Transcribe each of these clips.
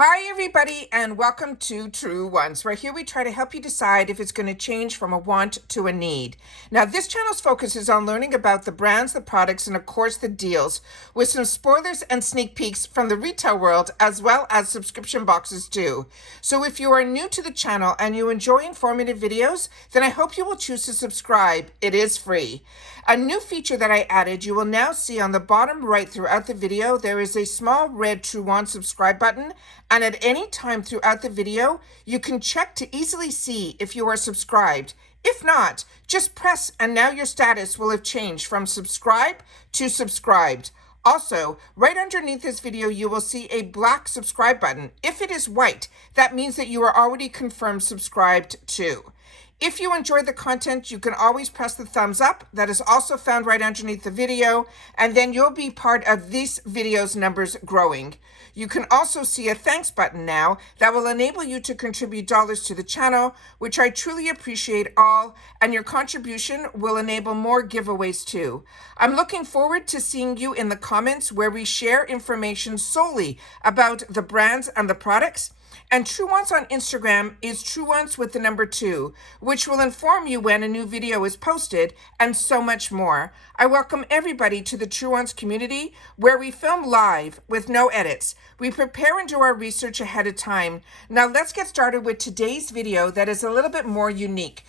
Hi, everybody, and welcome to Truewants, where here we try to help you decide if it's going to change from a want to a need. Now, this channel's focus is on learning about the brands, the products, and of course the deals, with some spoilers and sneak peeks from the retail world, as well as subscription boxes too. So if you are new to the channel and you enjoy informative videos, then I hope you will choose to subscribe. It is free. A new feature that I added, you will now see on the bottom right throughout the video, there is a small red Truewants subscribe button, and at any time throughout the video, you can check to easily see if you are subscribed. If not, just press and now your status will have changed from subscribe to subscribed. Also, right underneath this video, you will see a black subscribe button. If it is white, that means that you are already confirmed subscribed to. If you enjoyed the content, you can always press the thumbs up. That is also found right underneath the video, and then you'll be part of this video's numbers growing. You can also see a thanks button now that will enable you to contribute dollars to the channel, which I truly appreciate all, and your contribution will enable more giveaways too. I'm looking forward to seeing you in the comments where we share information solely about the brands and the products. And Truewants on Instagram is Truewants with the number 2, which will inform you when a new video is posted, and so much more. I welcome everybody to the Truewants community, where we film live with no edits. We prepare and do our research ahead of time. Now let's get started with today's video that is a little bit more unique.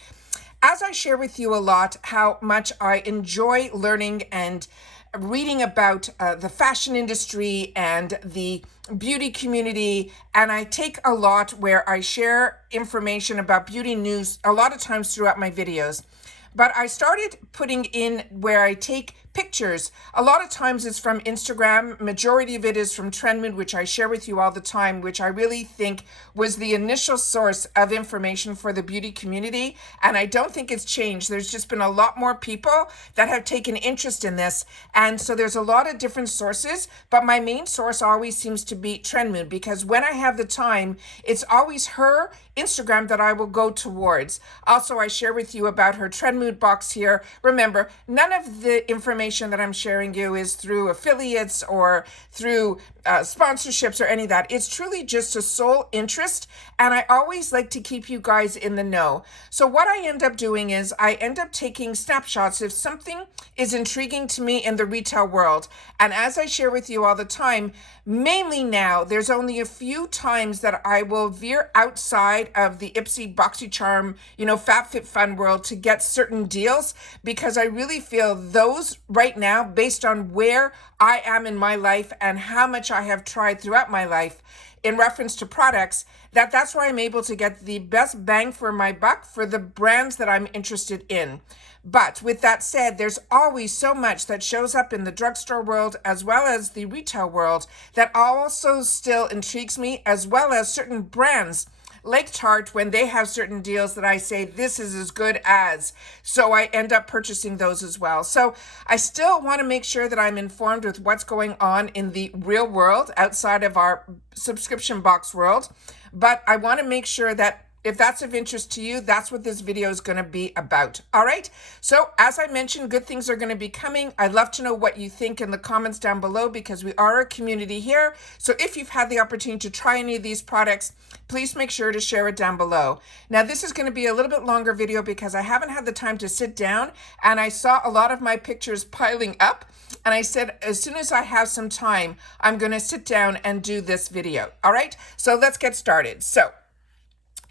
As I share with you a lot how much I enjoy learning and reading about the fashion industry and the beauty community, and I take a lot where I share information about beauty news a lot of times throughout my videos. But I started putting in where I take pictures. A lot of times it's from Instagram. Majority of it is from Trendmood, which I share with you all the time, which I really think was the initial source of information for the beauty community. And I don't think it's changed. There's just been a lot more people that have taken interest in this. And so there's a lot of different sources, but my main source always seems to be Trendmood, because when I have the time, it's always her Instagram that I will go towards. Also, I share with you about her Trendmood box here. Remember, none of the information that I'm sharing you is through affiliates or through sponsorships or any of that. It's truly just a sole interest, and I always like to keep you guys in the know. So what I end up doing is I end up taking snapshots if something is intriguing to me in the retail world. And as I share with you all the time, mainly now, there's only a few times that I will veer outside of the Ipsy BoxyCharm, FabFitFun world to get certain deals, because I really feel those right now, based on where I am in my life and how much I have tried throughout my life in reference to products, that's where I'm able to get the best bang for my buck for the brands that I'm interested in. But with that said, there's always so much that shows up in the drugstore world as well as the retail world that also still intrigues me, as well as certain brands like Tarte, when they have certain deals that I say this is as good as, so I end up purchasing those as well. So I still want to make sure that I'm informed with what's going on in the real world outside of our subscription box world, but I want to make sure that if that's of interest to you, that's what this video is going to be about. All right. So as I mentioned, good things are going to be coming. I'd love to know what you think in the comments down below, because we are a community here. So if you've had the opportunity to try any of these products, please make sure to share it down below. Now, this is going to be a little bit longer video because I haven't had the time to sit down, and I saw a lot of my pictures piling up. And I said, as soon as I have some time, I'm going to sit down and do this video. All right. So let's get started. So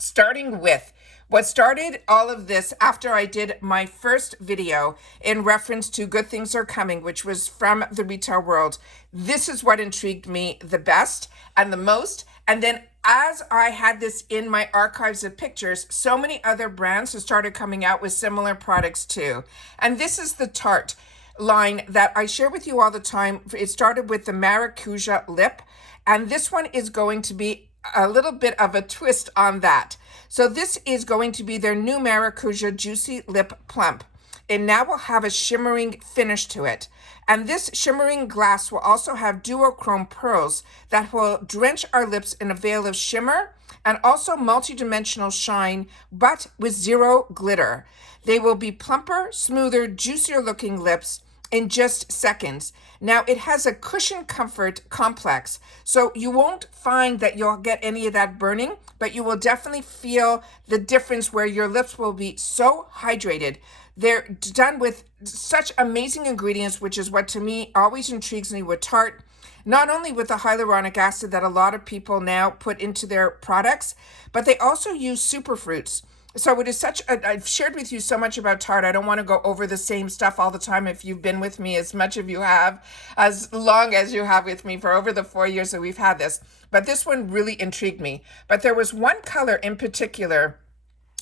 starting with what started all of this after I did my first video in reference to Good Things Are Coming, which was from the retail world. This is what intrigued me the best and the most. And then as I had this in my archives of pictures, so many other brands have started coming out with similar products too. And this is the Tarte line that I share with you all the time. It started with the Maracuja lip, and this one is going to be a little bit of a twist on that. So this is going to be their new Maracuja Juicy Lip Plump. It now will have a shimmering finish to it. And this shimmering glass will also have duochrome pearls that will drench our lips in a veil of shimmer and also multi-dimensional shine, but with zero glitter. They will be plumper, smoother, juicier looking lips, in just seconds. Now it has a cushion comfort complex, so you won't find that you'll get any of that burning, but you will definitely feel the difference where your lips will be so hydrated. They're done with such amazing ingredients, which is what to me always intrigues me with Tarte. Not only with the hyaluronic acid that a lot of people now put into their products, but they also use superfruits. So it is I've shared with you so much about Tarte. I don't want to go over the same stuff all the time if you've been with me as much as you have, as long as you have with me for over the 4 years that we've had this. But this one really intrigued me. But there was one color in particular.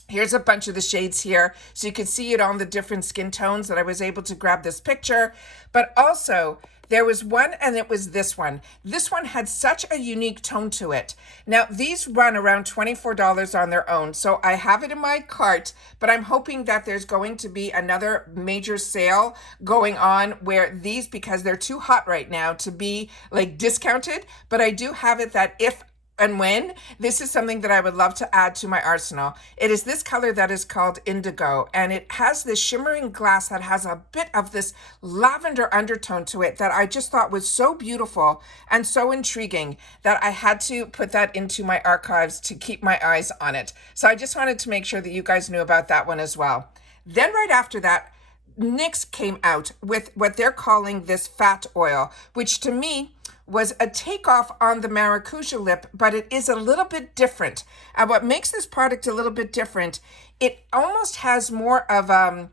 Here's a bunch of the shades here, so you can see it on the different skin tones that I was able to grab this picture. But also, there was one, and it was this one. This one had such a unique tone to it. Now, these run around $24 on their own, so I have it in my cart, but I'm hoping that there's going to be another major sale going on where these, because they're too hot right now to be like discounted, but I do have it that if and when, this is something that I would love to add to my arsenal. It is this color that is called Indigo, and it has this shimmering glass that has a bit of this lavender undertone to it that I just thought was so beautiful and so intriguing that I had to put that into my archives to keep my eyes on it. So I just wanted to make sure that you guys knew about that one as well. Then right after that, NYX came out with what they're calling this fat oil, which to me was a takeoff on the Maracuja lip, but it is a little bit different. And what makes this product a little bit different, it almost has more of a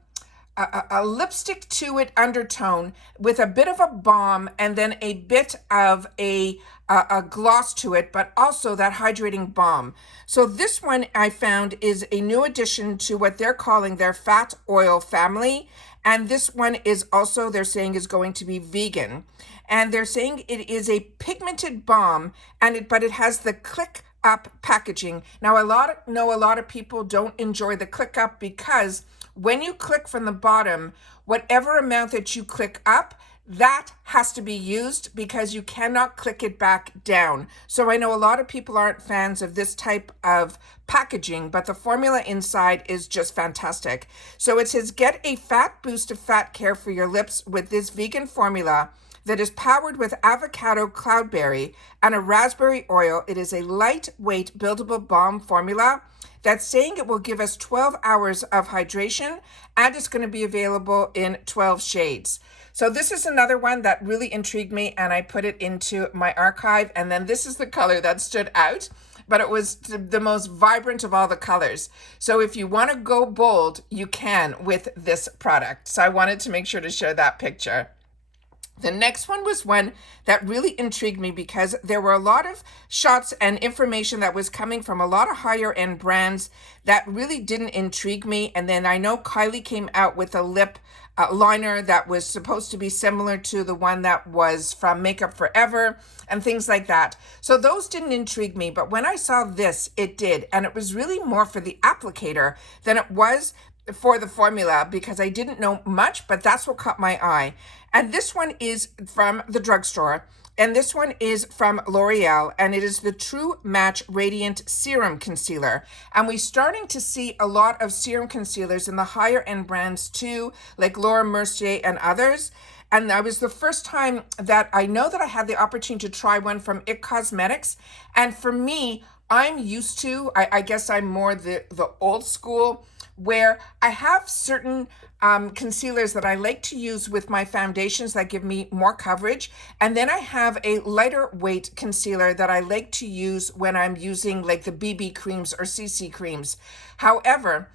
lipstick to it undertone with a bit of a balm and then a bit of a gloss to it, but also that hydrating balm. So this one I found is a new addition to what they're calling their fat oil family. And this one is also, they're saying, is going to be vegan. And they're saying it is a pigmented balm, but it has the click up packaging. Now, a lot of people don't enjoy the click up because when you click from the bottom, whatever amount that you click up, that has to be used because you cannot click it back down. So I know a lot of people aren't fans of this type of packaging, but the formula inside is just fantastic. So it says, get a fat boost of fat care for your lips with this vegan formula that is powered with avocado cloudberry and a raspberry oil. It is a lightweight buildable balm formula that's saying it will give us 12 hours of hydration, and it's going to be available in 12 shades. So this is another one that really intrigued me, and I put it into my archive. And then this is the color that stood out, but it was the most vibrant of all the colors. So if you want to go bold, you can with this product. So I wanted to make sure to share that picture. The next one was one that really intrigued me because there were a lot of shots and information that was coming from a lot of higher end brands that really didn't intrigue me. And then I know Kylie came out with a lip liner that was supposed to be similar to the one that was from Makeup Forever and things like that. So those didn't intrigue me. But when I saw this, it did. And it was really more for the applicator than it was for the formula because I didn't know much, but that's what caught my eye. And this one is from the Drugstore, and this one is from L'Oreal, and it is the True Match Radiant Serum Concealer. And we're starting to see a lot of serum concealers in the higher end brands too, like Laura Mercier and others. And that was the first time that I know that I had the opportunity to try one from IT Cosmetics. And for me, I'm used to, I guess I'm more the old school, where I have certain concealers that I like to use with my foundations that give me more coverage. And then I have a lighter weight concealer that I like to use when I'm using like the BB creams or CC creams. However,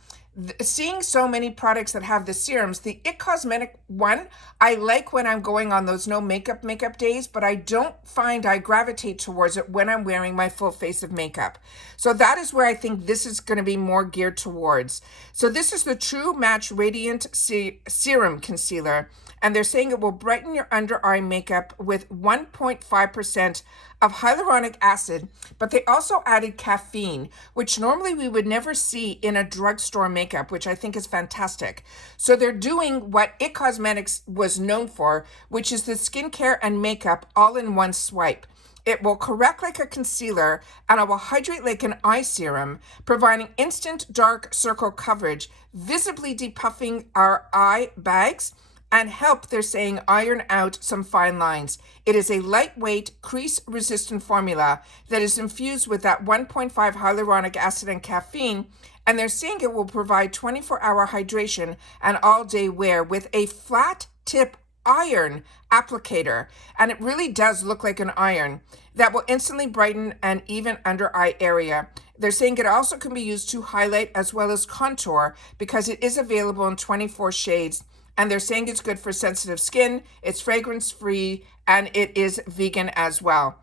seeing so many products that have the serums, the IT Cosmetic one, I like when I'm going on those no makeup days, but I don't find I gravitate towards it when I'm wearing my full face of makeup. So that is where I think this is going to be more geared towards. So this is the True Match Radiant Serum Concealer, and they're saying it will brighten your under eye makeup with 1.5% of hyaluronic acid, but they also added caffeine, which normally we would never see in a drugstore makeup, which I think is fantastic. So they're doing what IT Cosmetics was known for, which is the skincare and makeup all in one swipe. It will correct like a concealer, and it will hydrate like an eye serum, providing instant dark circle coverage, visibly depuffing our eye bags, and help, they're saying, iron out some fine lines. It is a lightweight, crease-resistant formula that is infused with that 1.5 hyaluronic acid and caffeine, and they're saying it will provide 24-hour hydration and all-day wear with a flat tip iron applicator, and it really does look like an iron that will instantly brighten an even under eye area. They're saying it also can be used to highlight as well as contour because it is available in 24 shades, and they're saying it's good for sensitive skin, it's fragrance free, and it is vegan as well.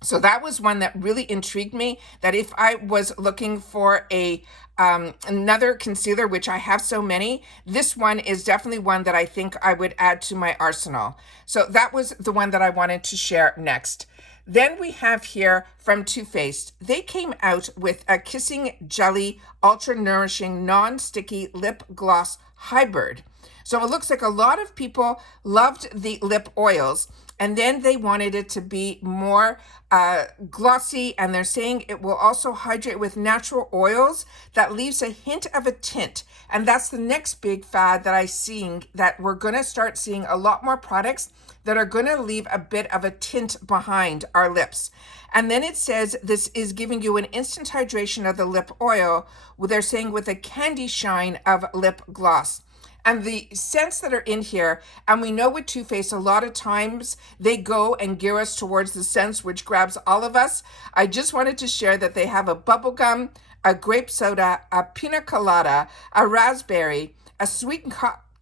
So that was one that really intrigued me, that if I was looking for another concealer, which I have so many, this one is definitely one that I think I would add to my arsenal. So that was the one that I wanted to share next. Then we have here from Too Faced. They came out with a Kissing Jelly Ultra Nourishing Non-Sticky Lip Gloss Hybrid. So it looks like a lot of people loved the lip oils, and then they wanted it to be more glossy, and they're saying it will also hydrate with natural oils that leaves a hint of a tint. And that's the next big fad that I'm seeing, that we're going to start seeing a lot more products that are going to leave a bit of a tint behind our lips. And then it says this is giving you an instant hydration of the lip oil, they're saying with a candy shine of lip gloss. And the scents that are in here, and we know with Too Faced, a lot of times they go and gear us towards the scents which grabs all of us. I just wanted to share that they have a bubblegum, a grape soda, a pina colada, a raspberry, a sweet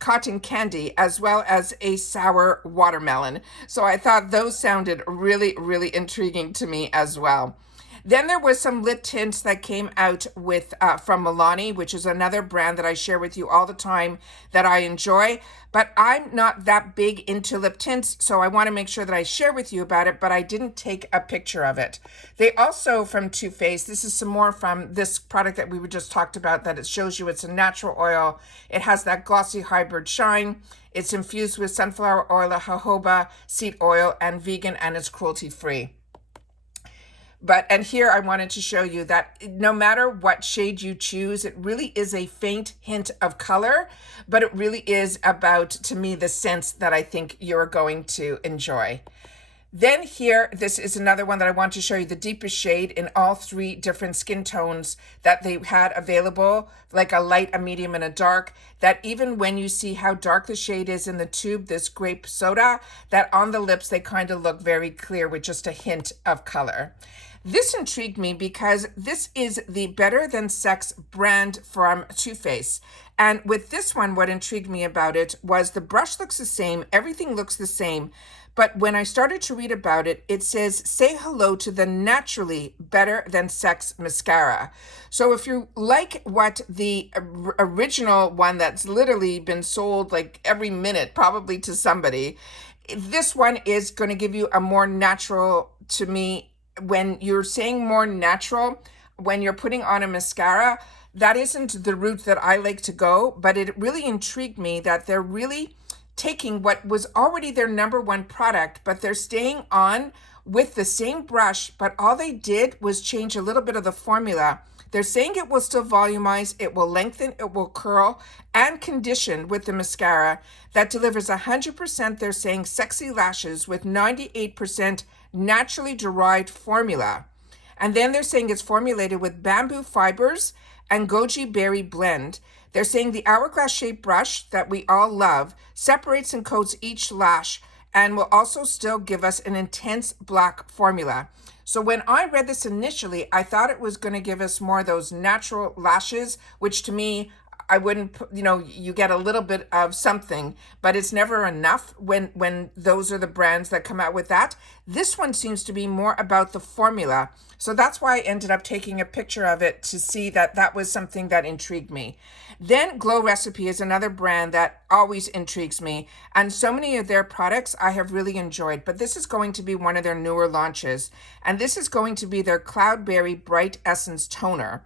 cotton candy, as well as a sour watermelon. So I thought those sounded really, really intriguing to me as well. Then there was some lip tints that came out with from Milani, which is another brand that I share with you all the time that I enjoy. But I'm not that big into lip tints, so I want to make sure that I share with you about it, but I didn't take a picture of it. They also, from Too Faced, this is some more from this product that we were just talked about, that it shows you it's a natural oil. It has that glossy hybrid shine. It's infused with sunflower oil, jojoba seed oil, and vegan, and it's cruelty-free. And here I wanted to show you that no matter what shade you choose, it really is a faint hint of color, but it really is about, to me, the scents that I think you're going to enjoy. Then here, this is another one that I want to show you, the deepest shade in all 3 different skin tones that they had available, like a light, a medium, and a dark, that even when you see how dark the shade is in the tube, this grape soda, that on the lips, they kind of look very clear with just a hint of color. This intrigued me because this is the Better Than Sex brand from Too Faced. And with this one, what intrigued me about it was the brush looks the same, everything looks the same. But when I started to read about it, it says, say hello to the naturally Better Than Sex mascara. So if you like what the original one that's literally been sold like every minute, probably to somebody, this one is going to give you a more natural, to me, when you're saying more natural, when you're putting on a mascara, that isn't the route that I like to go, but it really intrigued me that they're really taking what was already their number one product, but they're staying on with the same brush, but all they did was change a little bit of the formula. They're saying it will still volumize, it will lengthen, it will curl, and condition with the mascara that delivers 100%, they're saying, sexy lashes with 98% naturally derived formula. And then they're saying it's formulated with bamboo fibers and goji berry blend. They're saying the hourglass shaped brush that we all love separates and coats each lash and will also still give us an intense black formula. So when I read this initially, I thought it was going to give us more of those natural lashes, which to me, I wouldn't, you get a little bit of something, but it's never enough when those are the brands that come out with that. This one seems to be more about the formula. So that's why I ended up taking a picture of it to see that that was something that intrigued me. Then Glow Recipe is another brand that always intrigues me. And so many of their products I have really enjoyed, but this is going to be one of their newer launches. And this is going to be their Cloudberry Bright Essence Toner.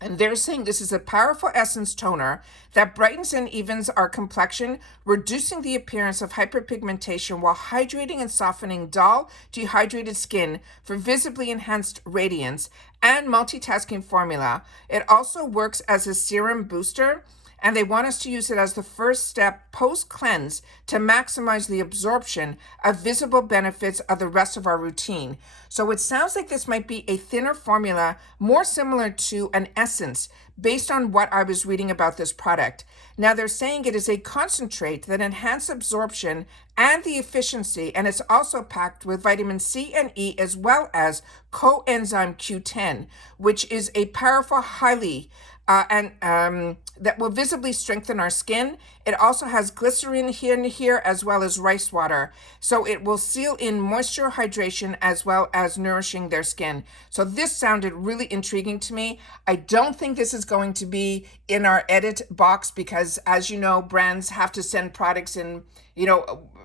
And they're saying this is a powerful essence toner that brightens and evens our complexion, reducing the appearance of hyperpigmentation while hydrating and softening dull, dehydrated skin for visibly enhanced radiance and multitasking formula. It also works as a serum booster, and they want us to use it as the first step post-cleanse to maximize the absorption of visible benefits of the rest of our routine. So it sounds like this might be a thinner formula, more similar to an essence, based on what I was reading about this product. Now they're saying it is a concentrate that enhances absorption and the efficiency, and it's also packed with vitamin C and E as well as coenzyme Q10, which is a powerful, highly that will visibly strengthen our skin. It also has glycerin here as well as rice water. So it will seal in moisture, hydration, as well as nourishing their skin. So this sounded really intriguing to me. I don't think this is going to be in our edit box because, as you know, brands have to send products in,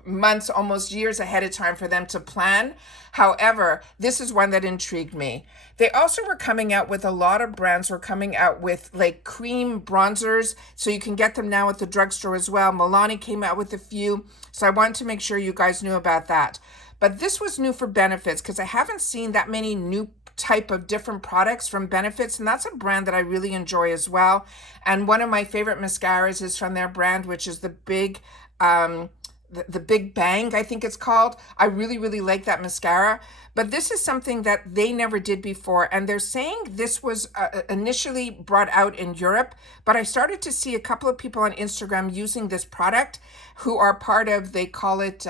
months, almost years ahead of time for them to plan. However, this is one that intrigued me. They also were coming out with a lot of brands were coming out with like cream bronzers. So you can get them now at the drugstore as well. Milani came out with a few. So I wanted to make sure you guys knew about that. But this was new for Benefits because I haven't seen that many new type of different products from Benefits, and that's a brand that I really enjoy as well. And one of my favorite mascaras is from their brand, which is the Big Bang, I think it's called. I really, really like that mascara. But this is something that they never did before. And they're saying this was initially brought out in Europe. But I started to see a couple of people on Instagram using this product who are part of, they call it,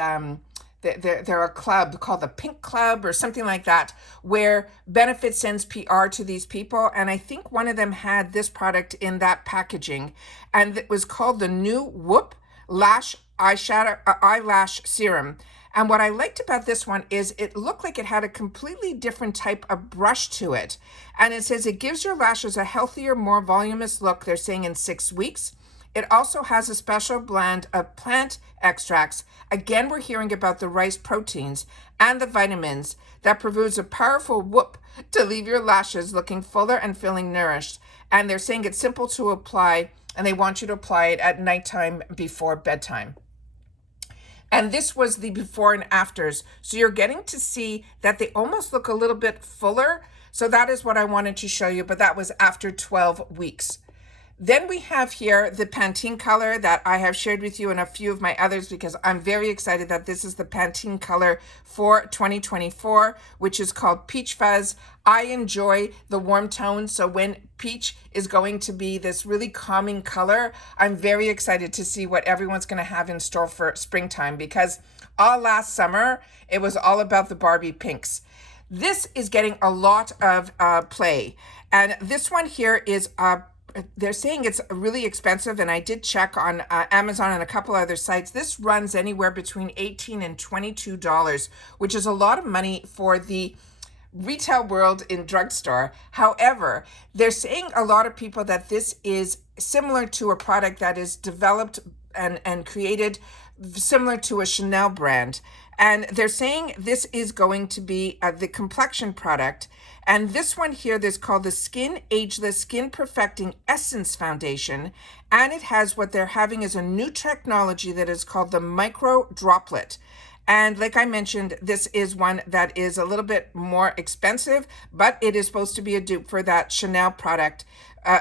they're a club called the Pink Club or something like that, where Benefit sends PR to these people. And I think one of them had this product in that packaging. And it was called the New Whoop Eyelash Serum. And what I liked about this one is it looked like it had a completely different type of brush to it. And it says it gives your lashes a healthier, more voluminous look, they're saying in 6 weeks. It also has a special blend of plant extracts. Again, we're hearing about the rice proteins and the vitamins that provides a powerful whoop to leave your lashes looking fuller and feeling nourished. And they're saying it's simple to apply, and they want you to apply it at nighttime before bedtime. And this was the before and afters. So you're getting to see that they almost look a little bit fuller. So that is what I wanted to show you, but that was after 12 weeks. Then we have here the Pantene color that I have shared with you and a few of my others because I'm very excited that this is the Pantene color for 2024, which is called Peach Fuzz. I enjoy the warm tones. So when peach is going to be this really calming color, I'm very excited to see what everyone's going to have in store for springtime because all last summer, it was all about the Barbie pinks. This is getting a lot of play. And this one here is they're saying it's really expensive, and I did check on Amazon and a couple other sites. This runs anywhere between $18 and $22, which is a lot of money for the retail world in drugstore. However, they're saying a lot of people that this is similar to a product that is developed and created similar to a Chanel brand. And they're saying this is going to be the complexion product. And this one here, this called the Skin Ageless Skin Perfecting Essence Foundation. And it has what they're having is a new technology that is called the micro droplet. And like I mentioned, this is one that is a little bit more expensive, but it is supposed to be a dupe for that Chanel product,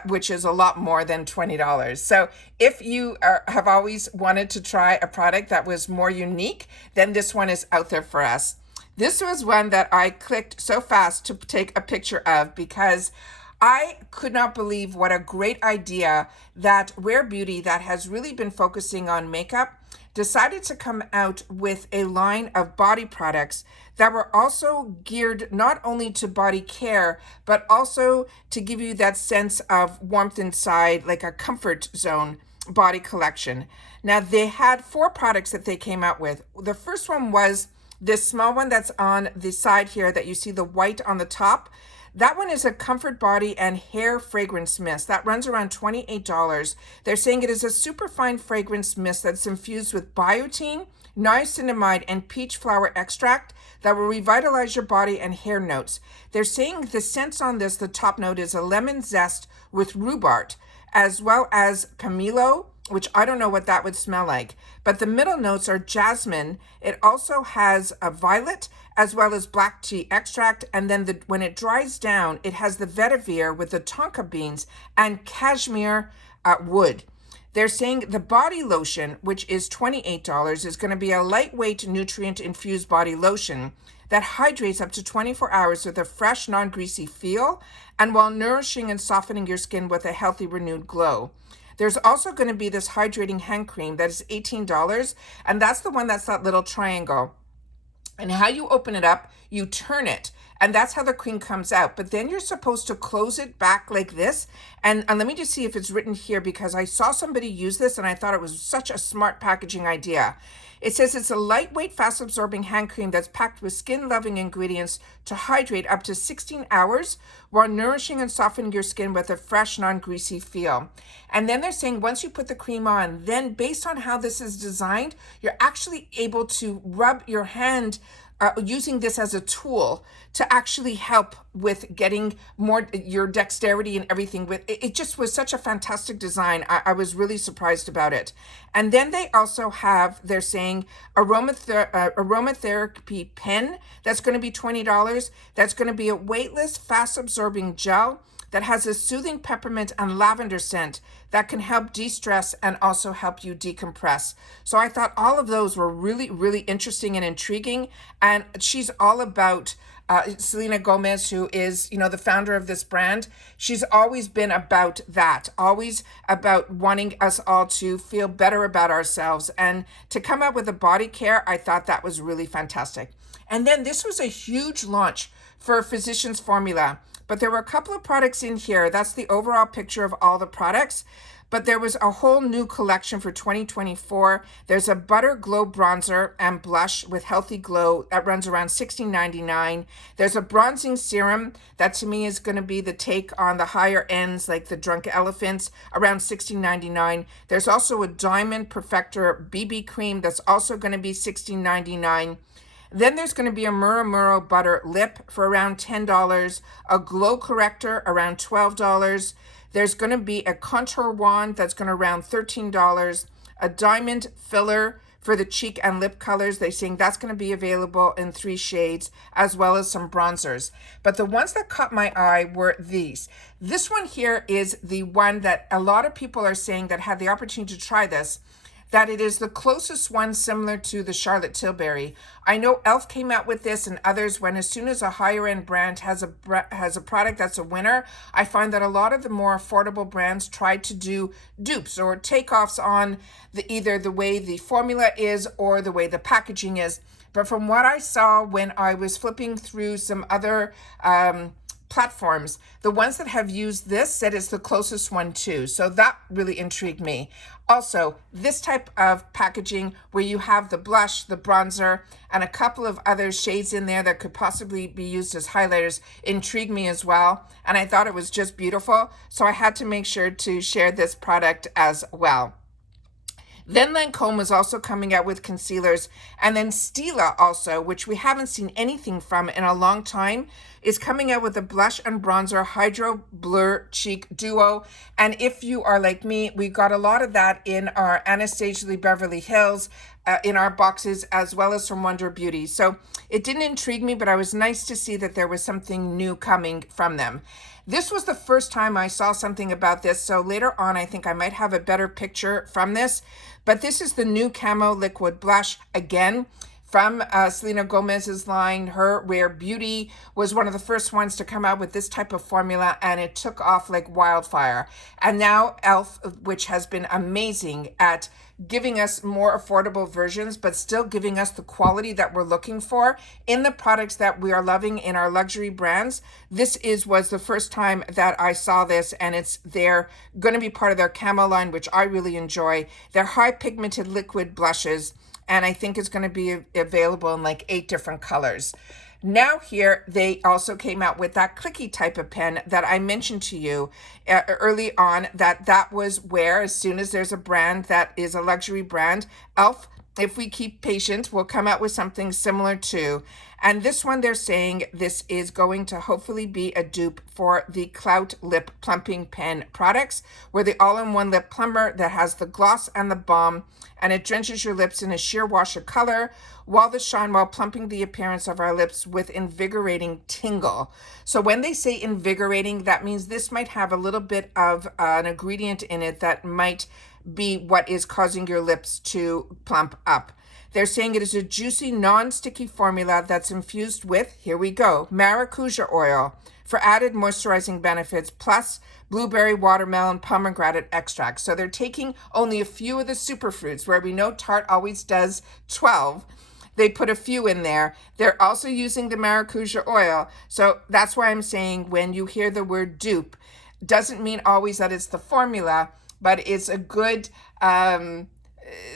which is a lot more than $20. So if you have always wanted to try a product that was more unique, then this one is out there for us. This was one that I clicked so fast to take a picture of because I could not believe what a great idea that Rare Beauty, that has really been focusing on makeup, decided to come out with a line of body products that were also geared not only to body care, but also to give you that sense of warmth inside, like a comfort zone body collection. Now, they had 4 products that they came out with. The first one was this small one that's on the side here that you see the white on the top. That one is a comfort body and hair fragrance mist that runs around $28. They're saying it is a super fine fragrance mist that's infused with biotin, niacinamide, and peach flower extract that will revitalize your body and hair notes. They're saying the scents on this, the top note is a lemon zest with rhubarb, as well as pomelo, which I don't know what that would smell like. But the middle notes are jasmine. It also has a violet as well as black tea extract. And then when it dries down, it has the vetiver with the tonka beans and cashmere wood. They're saying the body lotion, which is $28, is going to be a lightweight nutrient-infused body lotion that hydrates up to 24 hours with a fresh, non-greasy feel, and while nourishing and softening your skin with a healthy, renewed glow. There's also going to be this hydrating hand cream that is $18, and that's the one that's that little triangle. And how you open it up, you turn it, and that's how the cream comes out. But then you're supposed to close it back like this. And let me just see if it's written here, because I saw somebody use this and I thought it was such a smart packaging idea. It says it's a lightweight, fast-absorbing hand cream that's packed with skin-loving ingredients to hydrate up to 16 hours while nourishing and softening your skin with a fresh, non-greasy feel. And then they're saying once you put the cream on, then based on how this is designed, you're actually able to rub your hand using this as a tool to actually help with getting more your dexterity and everything. With it just was such a fantastic design. I was really surprised about it. And then they also have, they're saying aromatherapy pen that's going to be $20. That's going to be a weightless, fast absorbing gel that has a soothing peppermint and lavender scent that can help de-stress and also help you decompress. So I thought all of those were really, really interesting and intriguing. And she's all about Selena Gomez, who is, the founder of this brand. She's always been about that, always about wanting us all to feel better about ourselves. And to come up with a body care, I thought that was really fantastic. And then this was a huge launch for Physicians Formula. But there were a couple of products in here. That's the overall picture of all the products. But there was a whole new collection for 2024. There's a Butter Glow bronzer and blush with healthy glow that runs around $16.99. There's a bronzing serum that to me is going to be the take on the higher ends, like the Drunk Elephants, around $16.99. There's also a Diamond Perfector BB cream that's also going to be $16.99. Then there's going to be a Muro Butter Lip for around $10, a Glow Corrector around $12. There's going to be a Contour Wand that's going to around $13, a Diamond Filler for the cheek and lip colors. They're saying that's going to be available in 3 shades, as well as some bronzers. But the ones that caught my eye were these. This one here is the one that a lot of people are saying that had the opportunity to try this, that it is the closest one similar to the Charlotte Tilbury. I know e.l.f. came out with this and others when as soon as a higher end brand has a product that's a winner, I find that a lot of the more affordable brands try to do dupes or takeoffs on either the way the formula is or the way the packaging is. But from what I saw when I was flipping through some other platforms, the ones that have used this said it's the closest one too. So that really intrigued me. Also, this type of packaging where you have the blush, the bronzer, and a couple of other shades in there that could possibly be used as highlighters intrigued me as well. And I thought it was just beautiful. So I had to make sure to share this product as well. Then Lancome is also coming out with concealers. And then Stila also, which we haven't seen anything from in a long time, is coming out with a blush and bronzer Hydro Blur Cheek Duo. And if you are like me, we got a lot of that in our Anastasia Lee Beverly Hills in our boxes, as well as from Wonder Beauty. So it didn't intrigue me, but I was nice to see that there was something new coming from them. This was the first time I saw something about this, so later on I think I might have a better picture from this. But this is the new Camo Liquid Blush, again, from Selena Gomez's line. Her Rare Beauty was one of the first ones to come out with this type of formula, and it took off like wildfire. And now e.l.f., which has been amazing at giving us more affordable versions, but still giving us the quality that we're looking for in the products that we are loving in our luxury brands. This was the first time that I saw this, and they're going to be part of their Camo line, which I really enjoy. They're high pigmented liquid blushes, and I think it's going to be available in like 8 different colors. Now here, they also came out with that clicky type of pen that I mentioned to you early on, that was where as soon as there's a brand that is a luxury brand, e.l.f., if we keep patient, will come out with something similar too. And this one, they're saying this is going to hopefully be a dupe for the Clout Lip Plumping Pen products, where the all-in-one lip plumper that has the gloss and the balm, and it drenches your lips in a sheer wash of color while plumping the appearance of our lips with invigorating tingle. So when they say invigorating, that means this might have a little bit of an ingredient in it that might be what is causing your lips to plump up. They're saying it is a juicy, non-sticky formula that's infused with, here we go, maracuja oil for added moisturizing benefits, plus blueberry, watermelon, pomegranate extract. So they're taking only a few of the superfruits, where we know Tarte always does 12. They put a few in there. They're also using the maracuja oil. So that's why I'm saying when you hear the word dupe, doesn't mean always that it's the formula, but it's a good,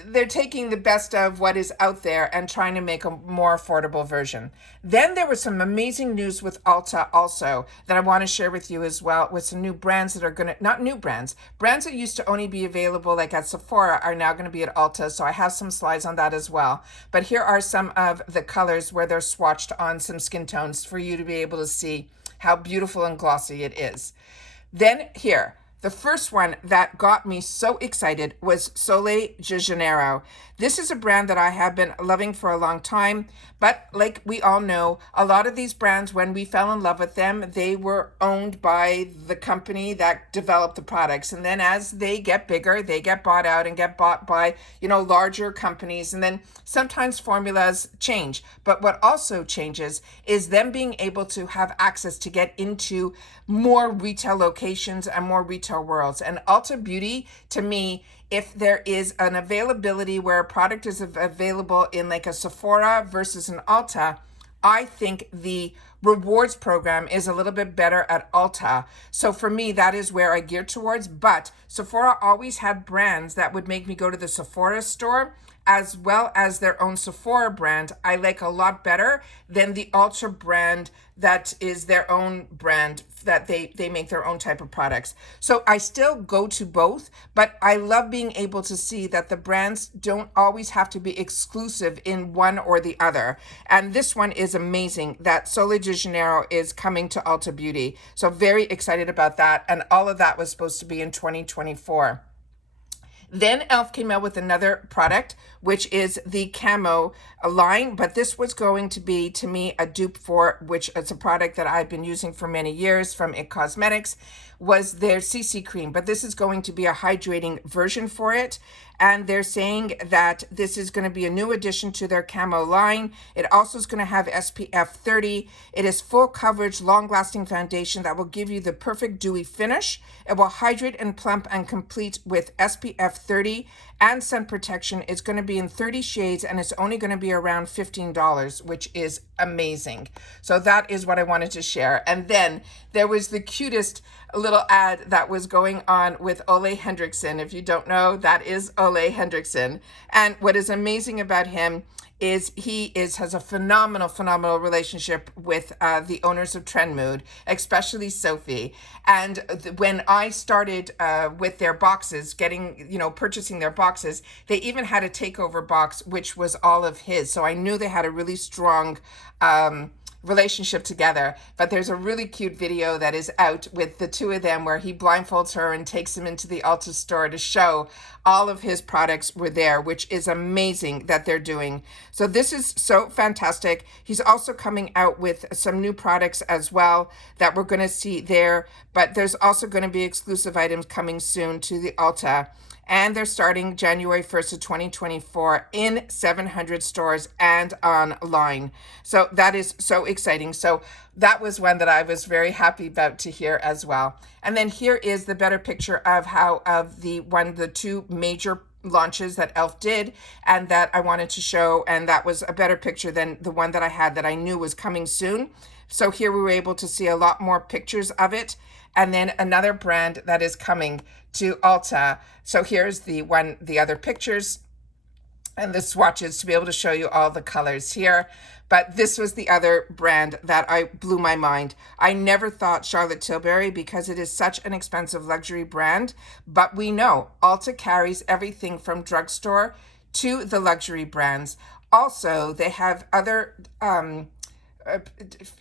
they're taking the best of what is out there and trying to make a more affordable version. Then there was some amazing news with Ulta also that I want to share with you as well, with some new brands that are going to, not new brands that used to only be available like at Sephora are now going to be at Ulta. So I have some slides on that as well. But here are some of the colors where they're swatched on some skin tones for you to be able to see how beautiful and glossy it is. Then here, the first one that got me so excited was Soleil de Janeiro. This is a brand that I have been loving for a long time, but like we all know, a lot of these brands, when we fell in love with them, they were owned by the company that developed the products. And then as they get bigger, they get bought out and get bought by, larger companies. And then sometimes formulas change. But what also changes is them being able to have access to get into more retail locations and more retail worlds. And Ulta Beauty, to me, if there is an availability where a product is available in like a Sephora versus an Ulta, I think the rewards program is a little bit better at Ulta. So for me, that is where I gear towards. But Sephora always had brands that would make me go to the Sephora store, as well as their own Sephora brand. I like a lot better than the Ulta brand that is their own brand, that they make their own type of products. So I still go to both, but I love being able to see that the brands don't always have to be exclusive in one or the other. And this one is amazing that Soleil de Janeiro is coming to Ulta Beauty. So very excited about that. And all of that was supposed to be in 2024. Then e.l.f. came out with another product, which is the Camo line, but this was going to be, to me, a dupe for, which is a product that I've been using for many years from IT Cosmetics, was their CC cream, but this is going to be a hydrating version for it. And they're saying that this is going to be a new addition to their Camo line. It also is going to have SPF 30. It is full coverage, long-lasting foundation that will give you the perfect dewy finish. It will hydrate and plump and complete with SPF 30 and sun protection. It's going to be in 30 shades and it's only going to be around $15, which is amazing. So that is what I wanted to share. And then there was the cutest little ad that was going on with Ole Henriksen. If you don't know, that is Ole Henriksen. And what is amazing about him is he has a phenomenal relationship with the owners of Trendmood, especially Sophie. And when I started with their boxes, purchasing their boxes, they even had a takeover box, which was all of his. So I knew they had a really strong relationship together. But there's a really cute video that is out with the two of them where he blindfolds her and takes him into the Ulta store to show all of his products were there, which is amazing that they're doing. So this is so fantastic. He's also coming out with some new products as well that we're going to see there, but there's also going to be exclusive items coming soon to the Ulta. And they're starting January 1st of 2024 in 700 stores and online. So that is so exciting. So that was one that I was very happy about to hear as well. And then here is the better picture of the two major launches that e.l.f. did and that I wanted to show. And that was a better picture than the one that I had that I knew was coming soon. So here we were able to see a lot more pictures of it. And then another brand that is coming to Ulta. So here's the other pictures and the swatches to be able to show you all the colors here. But this was the other brand that blew my mind. I never thought Charlotte Tilbury, because it is such an expensive luxury brand, but we know Ulta carries everything from drugstore to the luxury brands. Also, they have other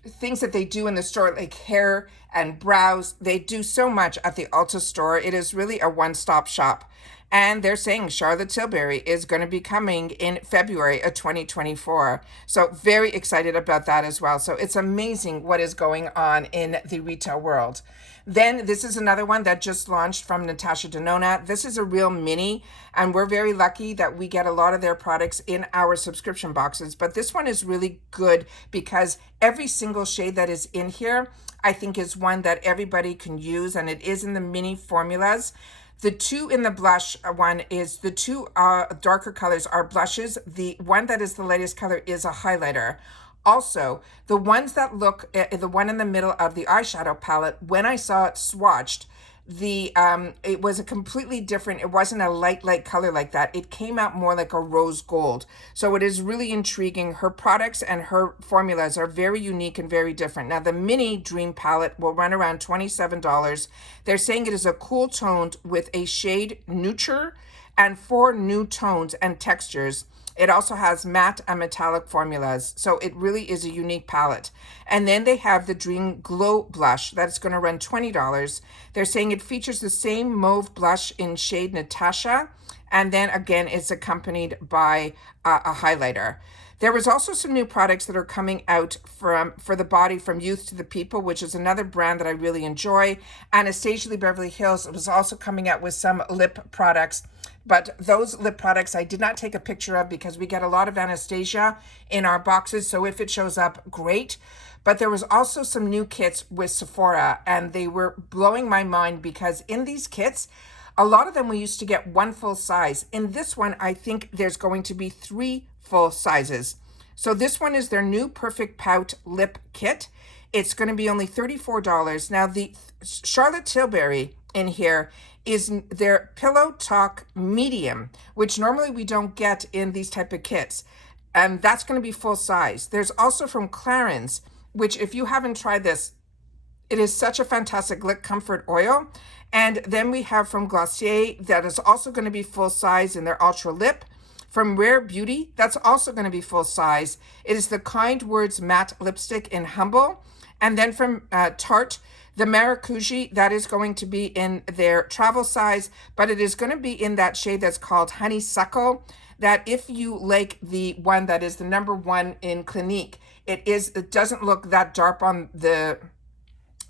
things that they do in the store, like hair and brows. They do so much at the Ulta store. It is really a one-stop shop. And they're saying Charlotte Tilbury is going to be coming in February of 2024. So very excited about that as well. So it's amazing what is going on in the retail world. Then this is another one that just launched from Natasha Denona. This is a real mini, and we're very lucky that we get a lot of their products in our subscription boxes. But this one is really good because every single shade that is in here, I think, is one that everybody can use, and it is in the mini formulas. The two in the blush one is the two darker colors are blushes. The one that is the lightest color is a highlighter. Also, the ones that look, the one in the middle of the eyeshadow palette, when I saw it swatched, it was a completely different, it wasn't a light color like that. It came out more like a rose gold. So it is really intriguing. Her products and her formulas are very unique and very different. Now the mini Dream palette will run around $27. They're saying it is a cool toned with a shade neutre and 4 new tones and textures. It also has matte and metallic formulas, so it really is a unique palette. And then they have the Dream Glow Blush that's going to run $20. They're saying it features the same mauve blush in shade Natasha, and then again it's accompanied by a highlighter. There was also some new products that are coming out for the body from Youth to the People, which is another brand that I really enjoy. Anastasia Lee Beverly Hills was also coming out with some lip products. But those lip products I did not take a picture of because we get a lot of Anastasia in our boxes. So if it shows up, great. But there was also some new kits with Sephora, and they were blowing my mind because in these kits, a lot of them we used to get 1 full size. In this one, I think there's going to be 3 full sizes. So this one is their new Perfect Pout Lip Kit. It's going to be only $34. Now the Charlotte Tilbury in here is their Pillow Talk Medium, which normally we don't get in these type of kits. And that's going to be full size. There's also from Clarins, which if you haven't tried this, it is such a fantastic lip comfort oil. And then we have from Glossier that is also going to be full size in their Ultra Lip. From Rare Beauty, that's also going to be full size. It is the Kind Words Matte Lipstick in Humble. And then from Tarte, the Maracuji, that is going to be in their travel size, but it is going to be in that shade that's called Honeysuckle, that if you like the one that is the #1 in Clinique, it doesn't look that dark on the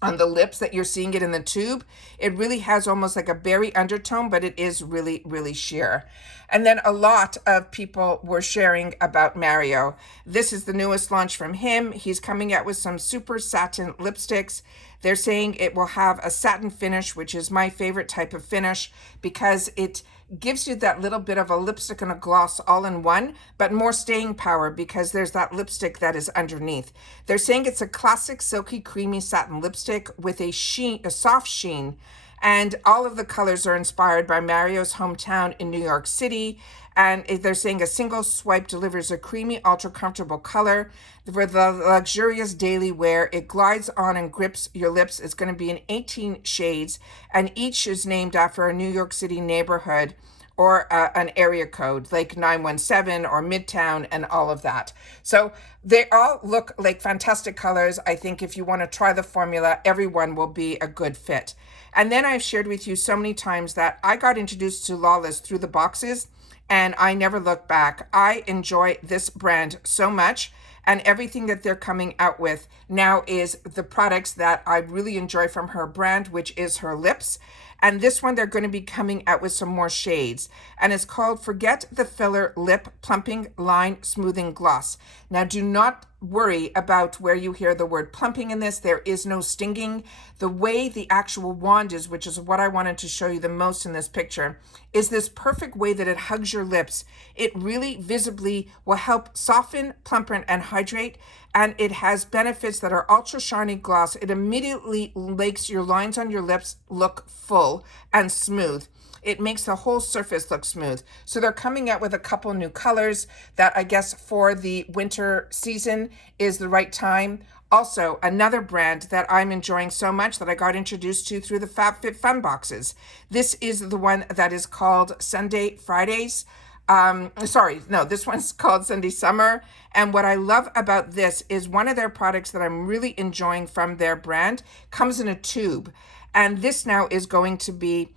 lips that you're seeing it in the tube. It really has almost like a berry undertone, but it is really, really sheer. And then a lot of people were sharing about Mario. This is the newest launch from him. He's coming out with some super satin lipsticks. They're saying it will have a satin finish, which is my favorite type of finish because it gives you that little bit of a lipstick and a gloss all in one, but more staying power because there's that lipstick that is underneath. They're saying it's a classic silky creamy satin lipstick with a soft sheen, and all of the colors are inspired by Mario's hometown in New York City. And they're saying a single swipe delivers a creamy, ultra comfortable color. For the luxurious daily wear, it glides on and grips your lips. It's going to be in 18 shades, and each is named after a New York City neighborhood or an area code like 917 or Midtown and all of that. So they all look like fantastic colors. I think if you want to try the formula, everyone will be a good fit. And then I've shared with you so many times that I got introduced to Lawless through the boxes, and I never look back. I enjoy this brand so much, and everything that they're coming out with now is the products that I really enjoy from her brand, which is her lips. And this one, they're going to be coming out with some more shades. And it's called Forget the Filler Lip Plumping Line Smoothing Gloss. Now, do not worry about where you hear the word plumping in this. There is no stinging. The way the actual wand is, which is what I wanted to show you the most in this picture, is this perfect way that it hugs your lips. It really visibly will help soften, plumpen, and hydrate. And it has benefits that are ultra shiny gloss. It immediately makes your lines on your lips look full and smooth. It makes the whole surface look smooth. So they're coming out with a couple new colors that I guess for the winter season is the right time. Also, another brand that I'm enjoying so much that I got introduced to through the FabFitFun boxes. This is the one that is called Sunday Fridays. Sorry, no, this one's called Sunday Summer. And what I love about this is one of their products that I'm really enjoying from their brand comes in a tube. And this now is going to be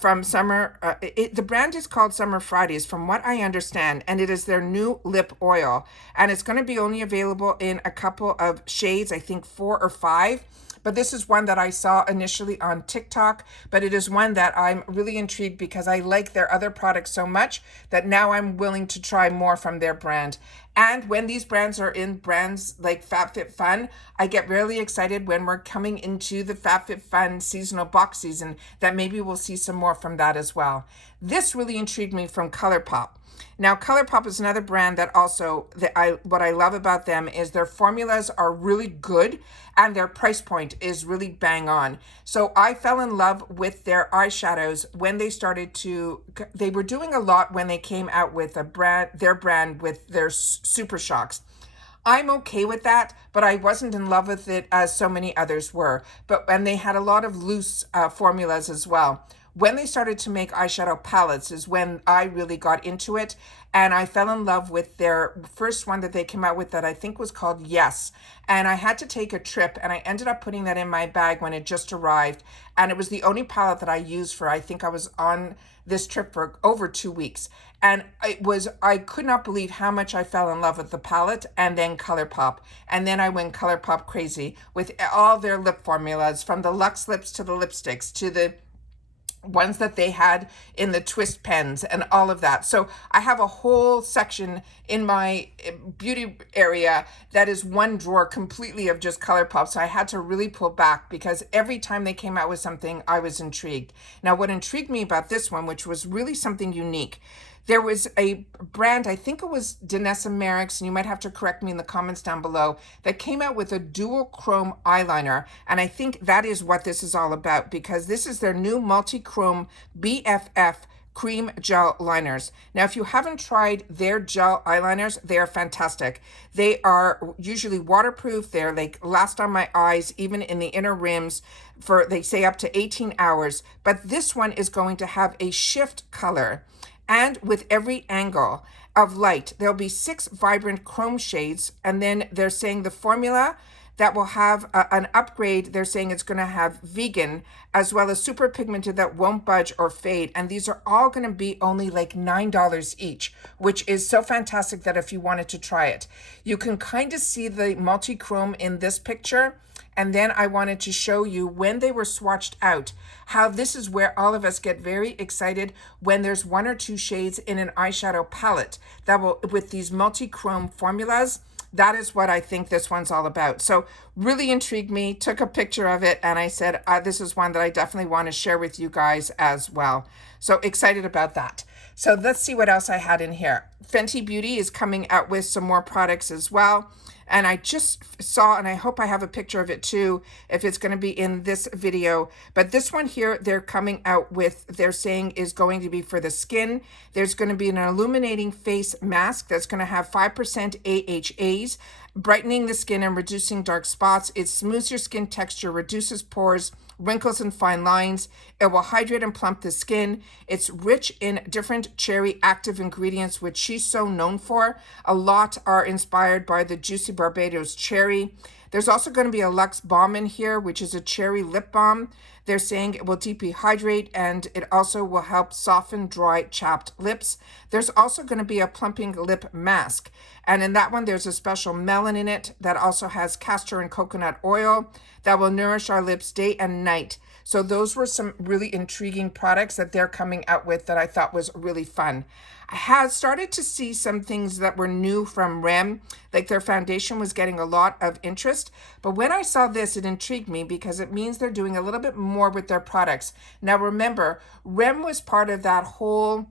from Summer. The brand is called Summer Fridays, from what I understand, and it is their new lip oil. And it's going to be only available in a couple of shades, I think 4 or 5. But this is one that I saw initially on TikTok, but it is one that I'm really intrigued because I like their other products so much that now I'm willing to try more from their brand. And when these brands are in brands like FabFitFun, I get really excited when we're coming into the FabFitFun seasonal box season that maybe we'll see some more from that as well. This really intrigued me from ColourPop. Now, ColourPop is another brand that also, what I love about them is their formulas are really good and their price point is really bang on. So I fell in love with their eyeshadows when they were doing a lot when they came out with their brand with their Super Shocks. I'm okay with that, but I wasn't in love with it as so many others were. And they had a lot of loose formulas as well. When they started to make eyeshadow palettes is when I really got into it. And I fell in love with their first one that they came out with that I think was called Yes. And I had to take a trip and I ended up putting that in my bag when it just arrived. And it was the only palette that I used for, I think I was on this trip for over 2 weeks. And I could not believe how much I fell in love with the palette and then ColourPop. And then I went ColourPop crazy with all their lip formulas, from the Luxe lips to the lipsticks to the ones that they had in the twist pens and all of that. So I have a whole section in my beauty area that is one drawer completely of just ColourPop. So I had to really pull back because every time they came out with something, I was intrigued. Now, what intrigued me about this one, which was really something unique, there was a brand, I think it was Danessa Merrick's, and you might have to correct me in the comments down below, that came out with a dual chrome eyeliner. And I think that is what this is all about, because this is their new multi-chrome BFF cream gel liners. Now, if you haven't tried their gel eyeliners, they are fantastic. They are usually waterproof. They're like last on my eyes, even in the inner rims, for they say up to 18 hours. But this one is going to have a shift color. And with every angle of light, there'll be 6 vibrant chrome shades. And then they're saying the formula that will have an upgrade, they're saying it's going to have vegan as well as super pigmented that won't budge or fade. And these are all going to be only like $9 each, which is so fantastic that if you wanted to try it, you can kind of see the multi-chrome in this picture. And then I wanted to show you when they were swatched out, how this is where all of us get very excited when there's 1 or 2 shades in an eyeshadow palette that will, with these multi-chrome formulas. That is what I think this one's all about. So really intrigued me, took a picture of it, and I said, this is one that I definitely want to share with you guys as well. So excited about that. So let's see what else I had in here. Fenty Beauty is coming out with some more products as well. And I just saw, and I hope I have a picture of it too, if it's going to be in this video. But this one here, they're coming out with, they're saying is going to be for the skin. There's going to be an illuminating face mask that's going to have 5% AHAs, brightening the skin and reducing dark spots. It smooths your skin texture, reduces pores, wrinkles and fine lines. It will hydrate and plump the skin. It's rich in different cherry active ingredients, which she's so known for. A lot are inspired by the Juicy Barbados cherry. There's also going to be a Luxe Balm in here, which is a cherry lip balm. They're saying it will deeply hydrate and it also will help soften dry, chapped lips. There's also going to be a plumping lip mask. And in that one, there's a special melon in it that also has castor and coconut oil that will nourish our lips day and night. So those were some really intriguing products that they're coming out with that I thought was really fun. I had started to see some things that were new from Rem, like their foundation was getting a lot of interest. But when I saw this, it intrigued me because it means they're doing a little bit more with their products. Now remember, Rem was part of that whole,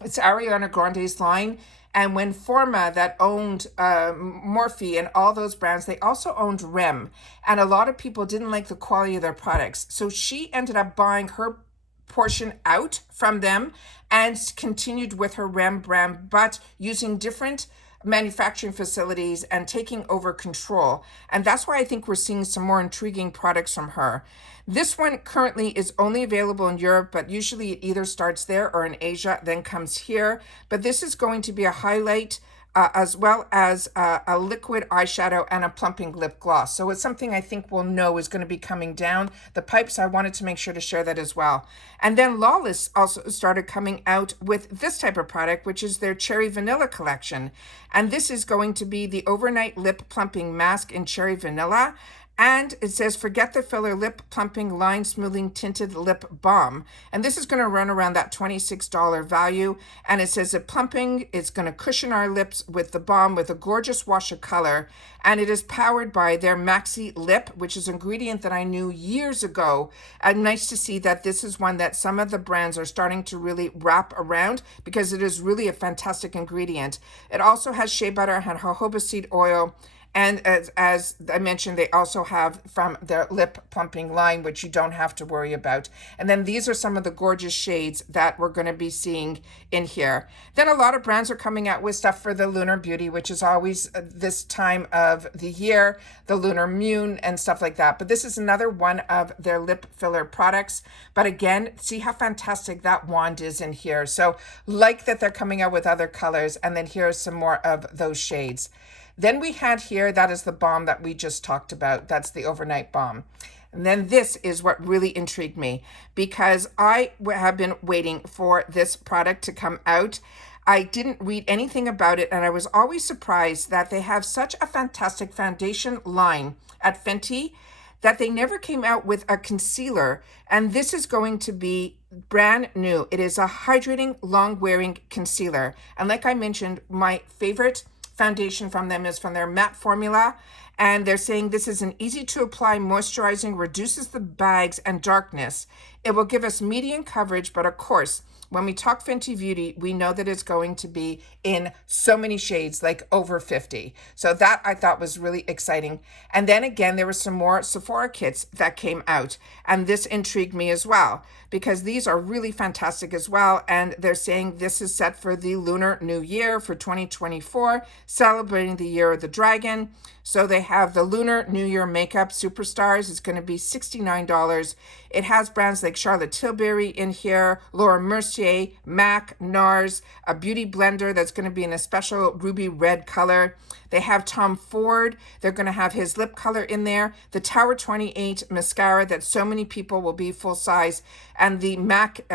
it's Ariana Grande's line. And when Forma that owned Morphe and all those brands, they also owned Rem. And a lot of people didn't like the quality of their products. So she ended up buying her portion out from them and continued with her Rem brand, but using different manufacturing facilities and taking over control. And that's why I think we're seeing some more intriguing products from her. This one currently is only available in Europe, but usually it either starts there or in Asia, then comes here. But this is going to be a highlight as well as a liquid eyeshadow and a plumping lip gloss. So it's something I think we'll know is going to be coming down the pipe. So I wanted to make sure to share that as well. And then Lawless also started coming out with this type of product, which is their Cherry Vanilla collection. And this is going to be the Overnight Lip Plumping Mask in Cherry Vanilla. And it says, forget the filler lip plumping line smoothing tinted lip balm. And this is going to run around that $26 value. And it says that plumping is going to cushion our lips with the balm with a gorgeous wash of color. And it is powered by their Maxi Lip, which is an ingredient that I knew years ago. And nice to see that this is one that some of the brands are starting to really wrap around because it is really a fantastic ingredient. It also has shea butter and jojoba seed oil. And as I mentioned, they also have from their lip plumping line, which you don't have to worry about. And then these are some of the gorgeous shades that we're going to be seeing in here. Then a lot of brands are coming out with stuff for the Lunar Beauty, which is always this time of the year, the Lunar Moon and stuff like that. But this is another one of their lip filler products. But again, see how fantastic that wand is in here. So like that they're coming out with other colors. And then here are some more of those shades. Then we had here, that is the balm that we just talked about. That's the overnight balm. And then this is what really intrigued me because I have been waiting for this product to come out. I didn't read anything about it, and I was always surprised that they have such a fantastic foundation line at Fenty that they never came out with a concealer. And this is going to be brand new. It is a hydrating, long-wearing concealer. And like I mentioned, my favorite foundation from them is from their matte formula, and they're saying this is an easy to apply moisturizing, reduces the bags and darkness. It will give us medium coverage, but of course when we talk Fenty Beauty, we know that it's going to be in so many shades, like over 50. So that I thought was really exciting. And then again, there were some more Sephora kits that came out. And this intrigued me as well, because these are really fantastic as well. And they're saying this is set for the Lunar New Year for 2024, celebrating the Year of the Dragon. So they have the Lunar New Year Makeup Superstars. It's going to be $69. It has brands like Charlotte Tilbury in here, Laura Mercier, MAC, NARS, a beauty blender that's going to be in a special ruby red color. They have Tom Ford. They're going to have his lip color in there. The Tower 28 mascara that so many people will be full size. And the MAC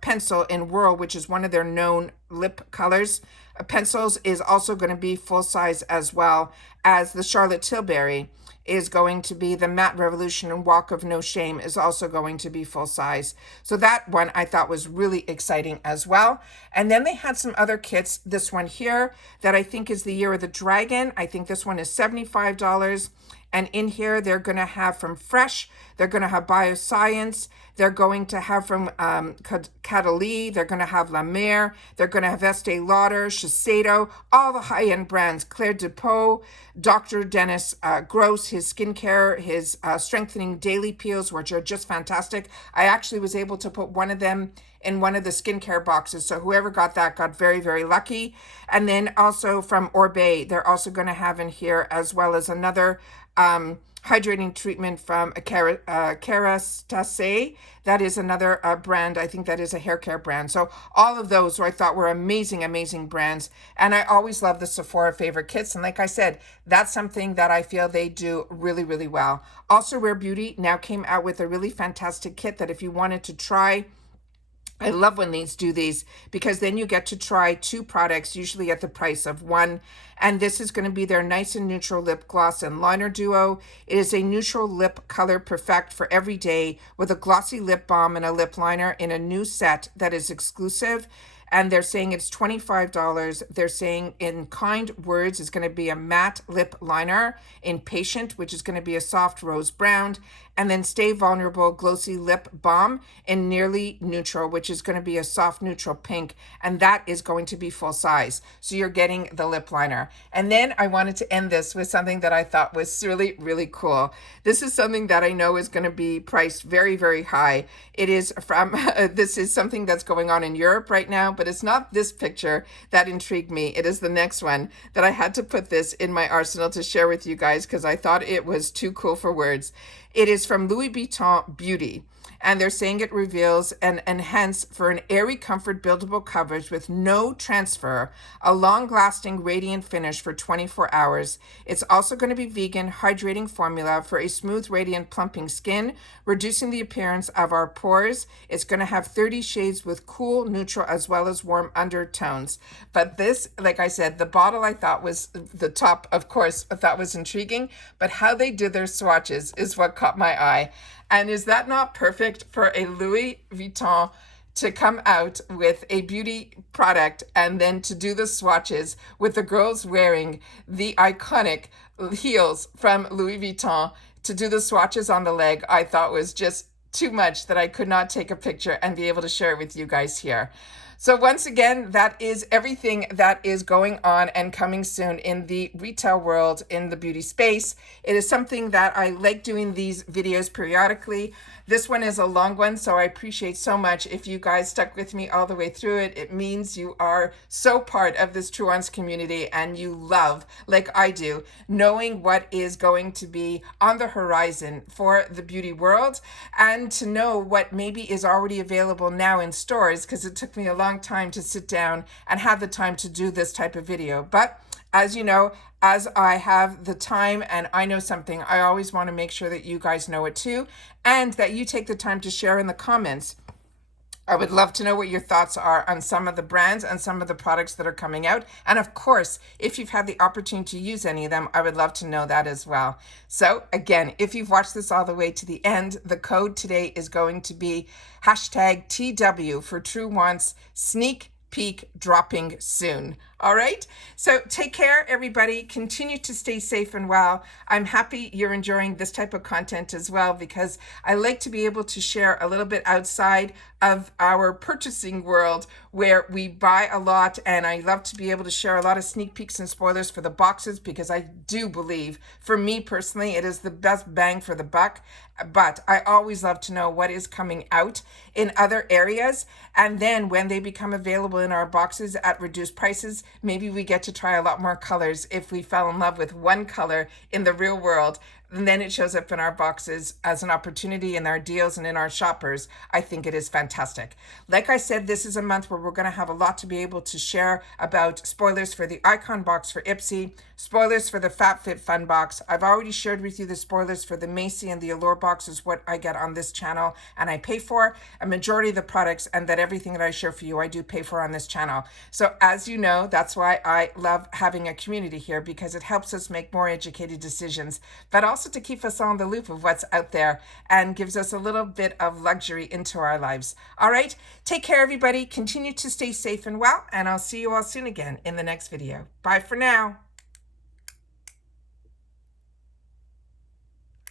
pencil in Whirl, which is one of their known lip colors. Pencils is also going to be full size, as well as the Charlotte Tilbury is going to be the Matte Revolution and Walk of No Shame is also going to be full size. So that one I thought was really exciting as well. And then they had some other kits. This one here that I think is the Year of the Dragon. I think this one is $75. And in here, they're going to have from Fresh, they're going to have Bioscience, they're going to have from Catrice, they're going to have La Mer, they're going to have Estee Lauder, Shiseido, all the high-end brands, Claire Depot, Dr. Dennis Gross, his skincare, his strengthening daily peels, which are just fantastic. I actually was able to put one of them in one of the skincare boxes. So whoever got that got very, very lucky. And then also from Orbe, they're also going to have in here, as well as another hydrating treatment from Catrice. That is another brand. I think that is a hair care brand. So all of those I thought were amazing, amazing brands. And I always love the Sephora favorite kits. And like I said, that's something that I feel they do really, really well. Also, Rare Beauty now came out with a really fantastic kit that if you wanted to try, I love when these do these because then you get to try 2 products, usually at the price of 1. And this is going to be their Nice and Neutral Lip Gloss and Liner Duo. It is a neutral lip color perfect for every day with a glossy lip balm and a lip liner in a new set that is exclusive. And they're saying it's $25. They're saying in Kind Words is going to be a matte lip liner. In Patient, which is going to be a soft rose brown. and then Stay Vulnerable Glossy Lip Balm in Nearly Neutral, which is going to be a soft neutral pink, and that is going to be full size. So you're getting the lip liner. And then I wanted to end this with something that I thought was really, really cool. This is something that I know is going to be priced very, very high. It is from, this is something that's going on in Europe right now, but it's not this picture that intrigued me. It is the next one that I had to put this in my arsenal to share with you guys because I thought it was too cool for words. It is from Louis Vuitton Beauty. And they're saying it reveals an enhance for an airy comfort buildable coverage with no transfer, a long-lasting radiant finish for 24 hours. It's also going to be vegan, hydrating formula for a smooth, radiant, plumping skin, reducing the appearance of our pores. It's going to have 30 shades with cool, neutral, as well as warm undertones. But this, like I said, the bottle I thought was the top, of course, I thought was intriguing, but how they did their swatches is what caught my eye. And is that not perfect for a Louis Vuitton to come out with a beauty product and then to do the swatches with the girls wearing the iconic heels from Louis Vuitton to do the swatches on the leg? I thought was just too much that I could not take a picture and be able to share it with you guys here. So once again, that is everything that is going on and coming soon in the retail world, in the beauty space. It is something that I like doing these videos periodically. This one is a long one, so I appreciate so much if you guys stuck with me all the way through it. It means you are so part of this Truewants community and you love, like I do, knowing what is going to be on the horizon for the beauty world and to know what maybe is already available now in stores, because it took me a long time to sit down and have the time to do this type of video. But as you know, as I have the time and I know something, I always want to make sure that you guys know it too, and that you take the time to share in the comments. I would love to know what your thoughts are on some of the brands and some of the products that are coming out. And of course, if you've had the opportunity to use any of them, I would love to know that as well. So again, if you've watched this all the way to the end, the code today is going to be hashtag TW for Truewants Sneak Peek dropping soon. All right. So take care, everybody. Continue to stay safe and well. I'm happy you're enjoying this type of content as well, because I like to be able to share a little bit outside of our purchasing world where we buy a lot. And I love to be able to share a lot of sneak peeks and spoilers for the boxes, because I do believe, for me personally, it is the best bang for the buck. But I always love to know what is coming out in other areas. And then when they become available in our boxes at reduced prices, maybe we get to try a lot more colors if we fell in love with one color in the real world. And then it shows up in our boxes as an opportunity in our deals and in our shoppers. I think it is fantastic. Like I said, this is a month where we're going to have a lot to be able to share about spoilers for the Icon box for Ipsy, spoilers for the FabFitFun box. I've already shared with you the spoilers for the Macy and the Allure box is what I get on this channel and I pay for. A majority of the products and that everything that I share for you, I do pay for on this channel. So as you know, that's why I love having a community here, because it helps us make more educated decisions, but also to keep us on the loop of what's out there and gives us a little bit of luxury into our lives. All right, take care, everybody. Continue to stay safe and well, and I'll see you all soon again in the next video. Bye for now.